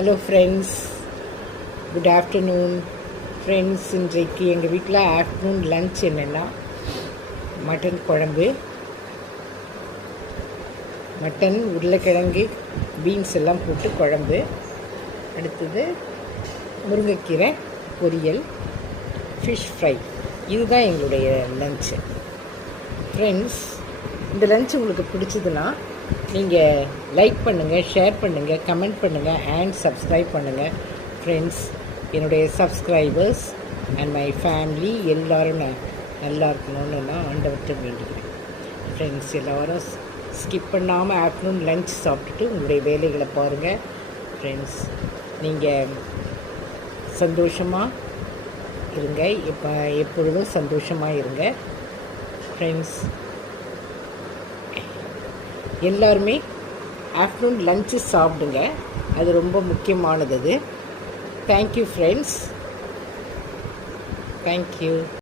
Hello friends, good afternoon friends. இன்றைக்கு எங்கள் வீட்டில் ஆஃப்டர்நூன் லன்ச் என்னென்னா மட்டன் குழம்பு, மட்டன், உருளைக்கிழங்கு, பீன்ஸ் எல்லாம் போட்டு குழம்பு. அடுத்தது முருங்கைக்கீரை பொரியல், ஃபிஷ் ஃப்ரை. இதுதான் எங்களுடைய லன்ச்சு ஃப்ரெண்ட்ஸ். இந்த லன்ச் உங்களுக்கு பிடிச்சதுன்னா நீங்கள் லைக் பண்ணுங்கள், ஷேர் பண்ணுங்கள், கமெண்ட் பண்ணுங்கள் அண்ட் சப்ஸ்கிரைப் பண்ணுங்கள் ஃப்ரெண்ட்ஸ். என்னுடைய சப்ஸ்கிரைபர்ஸ் அண்ட் மை ஃபேமிலி எல்லோரும் நல்லா இருக்கணும்னு நான் ஆண்டவர்கிட்ட வேண்டிக்கிறேன் ஃப்ரெண்ட்ஸ். எல்லோரும் ஸ்கிப் பண்ணாமல் ஆஃப்டர்நூன் லன்ச் சாப்பிட்டுட்டு உங்களுடைய வேலைகளை பாருங்கள் ஃப்ரெண்ட்ஸ். நீங்கள் சந்தோஷமாக இருங்க, எப்பொழுதும் சந்தோஷமாக இருங்க ஃப்ரெண்ட்ஸ். எல்லாருமே ஆஃப்டர்நூன் லன்ச்சு சாப்பிடுங்க, அது ரொம்ப முக்கியமானது. Thank you friends, thank you.